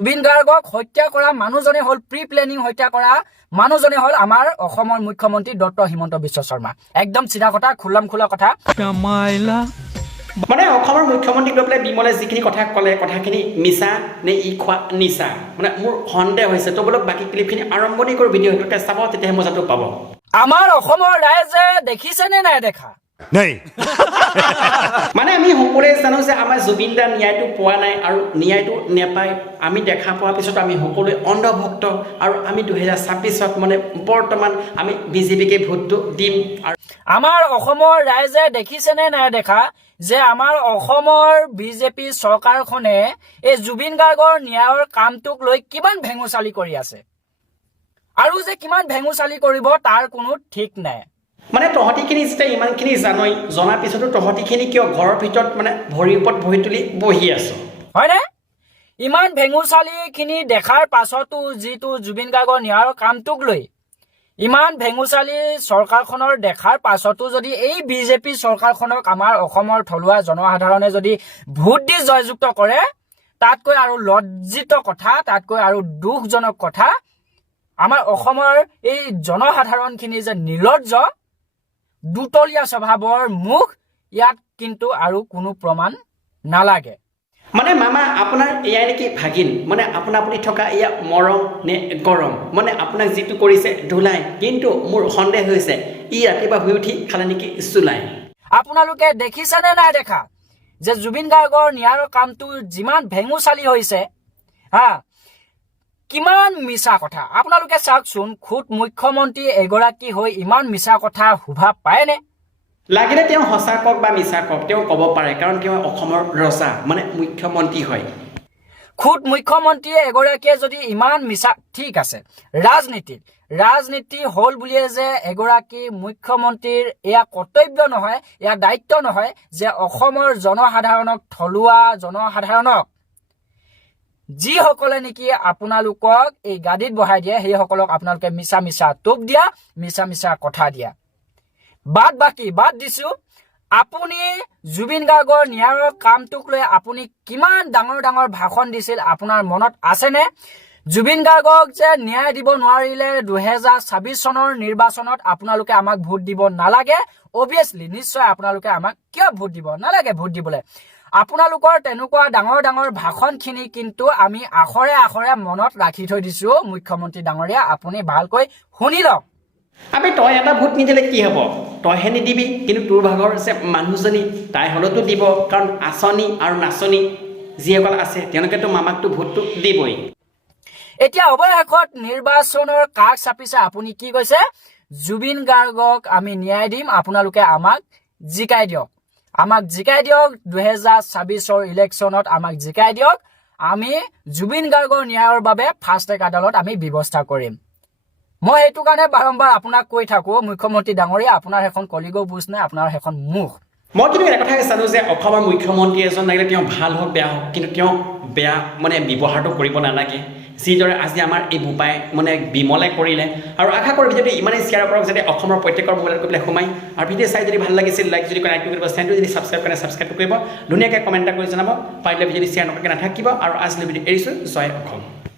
জুবিন গাৰ্গক হত্যা কৰা মানুহজনে হ'ল প্ৰি প্লেনিং হত্যা কৰা মানুহজনে হ'ল আমাৰ অসমৰ মুখ্যমন্ত্ৰী ডক্টৰ হিমন্ত বিশ্ব শৰ্মা একদম চিধা কথা খোলাম খোলা কথা মানে অসমৰ মুখ্যমন্ত্ৰীক লৈ পেলাই বিমলে যিখিনি কথা ক'লে কথাখিনি মিছা নে ই খোৱা নিচা মানে মোৰ সন্দেহ হৈছে তো বোলক বাকী ক্লিপখিনি আৰম্ভণি কৰি ভিডিঅ'টোকে চাব তেতিয়াহে মজাটো পাব আমাৰ অসমৰ ৰাইজে দেখিছে নে নাই দেখা নাই মানে আমি সকলোৱে জানো যে আমাৰ জুবিন দাৰ ন্যায়টো পোৱা নাই আৰু ন্যায়টো নেপায় আমি দেখা পোৱাৰ পিছত আমি সকলোৱে অন্ধভক্ত আৰু আমি 2026ত মানে বৰ্তমান আমি বিজেপিকে ভোটটো দিম আৰু আমাৰ অসমৰ ৰাইজে দেখিছে নে নাই দেখা যে আমাৰ অসমৰ বিজেপি চৰকাৰখনে এই জুবিন গাৰ্গৰ ন্যায়ৰ কামটোক লৈ কিমান ভেঙুচালি কৰি আছে আৰু যে কিমান ভেঙুচালি কৰিব তাৰ কোনো ঠিক নাই মানে তহঁতিখিনি যেতিয়া ইমানখিনি জানই জনাৰ পিছতো তহঁতিখিনি কিয় ঘৰৰ ভিতৰত মানে ভৰিৰ ওপৰত বহি তুলি বহি আছো হয়নে ইমান ভেঙুচালিখিনি দেখাৰ পাছতো যিটো জুবিন গাৰ্গৰ ন্যায়ৰ কামটোক লৈ ইমান ভেঙুচালি চৰকাৰখনৰ দেখাৰ পাছতো যদি এই বিজেপি চৰকাৰখনক আমাৰ অসমৰ থলুৱা জনসাধাৰণে যদি ভোট দি জয়যুক্ত কৰে তাতকৈ আৰু লজ্জিত কথা তাতকৈ আৰু দুখজনক কথা আমাৰ অসমৰ এই জনসাধাৰণখিনি যে নিৰ্লজ্জ দুতলীয়া স্বভাৱৰ মুখ ইয়াত কিন্তু আৰু কোনো প্ৰমাণ নালাগে মানে মামা আপোনাৰ এয়াই নেকি ভাগিন মানে আপুনি থকা এয়া মৰম নে গৰম মানে আপোনাক যিটো কৰিছে ধুলাই কিন্তু মোৰ সন্দেহ হৈছে ই ৰাতিপুৱা শুই উঠি খালে নেকি চুলাই আপোনালোকে দেখিছে নে নাই দেখা যে জুবিন গাৰ্গৰ ন্যায়ৰ কামটো যিমান ভেঙুচালি হৈছে হা কিমান মিছা কথা আপোনালোকে চাওকচোন খুদ মুখ্যমন্ত্ৰী এগৰাকী হৈ ইমান মিছা কথা শুভা পায়নে লাগিলে তেওঁ সঁচা কওক বা মিছা কওক তেওঁ ক'ব পাৰে কাৰণ তেওঁ অসমৰ ৰজা মানে মুখ্যমন্ত্ৰী হয় খুদ মুখ্যমন্ত্ৰীয়ে এগৰাকীয়ে যদি ইমান মিছা ঠিক আছে ৰাজনীতি হ'ল বুলিয়ে যে এগৰাকী মুখ্যমন্ত্ৰীৰ এয়া কৰ্তব্য নহয় এয়া দায়িত্ব নহয় যে অসমৰ জনসাধাৰণক থলুৱা জনসাধাৰণক যিসকলে নেকি আপোনালোকক এই গাদীত বহাই দিয়ে সেইসকলক আপোনালোকে মিছা টোপ দিয়া মিছা কথা দিয়া বাদ দিছো আপুনি জুবিন গাৰ্গৰ ন্যায়ৰ কামটোক লৈ আপুনি কিমান ডাঙৰ ভাষণ দিছিল আপোনাৰ মনত আছেনে জুবিন গাৰ্গক যে ন্যায় দিব নোৱাৰিলে 2026 চনৰ নিৰ্বাচনত আপোনালোকে আমাক ভোট দিব নালাগে অবিয়াছলি নিশ্চয় আপোনালোকে আমাক কিয় ভোট দিব নালাগে ভোট দিবলৈ আপোনালোকৰ তেনেকুৱা ডাঙৰ ভাষণখিনি কিন্তু আমি আখৰে মনত ৰাখি থৈ দিছো মুখ্যমন্ত্ৰী ডাঙৰীয়া আপুনি ভালকৈ শুনি লওক আমি তই এটা ভোট নিদিলে কি হ'ব তইহে নিদিবি কিন্তু তোৰ ভাগৰ যে মানুহজনী তাই হ'লেতো দিব কাৰণ আঁচনি আৰু নাচনি যিসকল আছে তেওঁলোকেতো মামাকতো ভোটটো দিবই এতিয়া অৱশেষত নিৰ্বাচনৰ কাষ চাপিছে আপুনি কি কৈছে জুবিন গাৰ্গক আমি ন্যায় দিম আপোনালোকে আমাক জিকাই দিয়ক 2026ৰ ইলেকশ্যনত আমাক জিকাই দিয়ক আমি জুবিন গাৰ্গৰ ন্যায়ৰ বাবে ফাষ্ট ট্ৰেক আদালত আমি ব্যৱস্থা কৰিম মই এইটো কাৰণে বাৰম্বাৰ আপোনাক কৈ থাকো মুখ্যমন্ত্ৰী ডাঙৰীয়া আপোনাৰ এখন কলিগো বুজ নাই আপোনাৰ এখন মুখ মই কিন্তু এটা কথাই জানো যে অসমৰ মুখ্যমন্ত্ৰী এজন লাগিলে তেওঁ ভাল হওক বেয়া হওক কিন্তু তেওঁ বেয়া মানে ব্যৱহাৰটো কৰিব নালাগে যিদৰে আজি আমাৰ এই বোপাই মানে বিমলে কৰিলে আৰু আশা কৰোঁ যদি ইমানেই শ্বেয়াৰ কৰক যাতে অসমৰ প্ৰত্যেকৰ মোবাইলত গৈ পেলাই সোমাই আৰু ভিডিঅ' চাই যদি ভাল লাগিছিল লাইক যদি কৰে লাইক কৰিব চেনেলটো যদি ছাবস্ক্ৰাইব কৰে ছাবস্ক্ৰাইব কৰিব ধুনীয়াকৈ কমেণ্ট এটা কৰি জনাব পাৰিলে যদি শ্বেয়াৰ নকৰাকৈ নাথাকিব আৰু আজিলৈ ভিডিঅ' এৰিছোঁ জয় অসম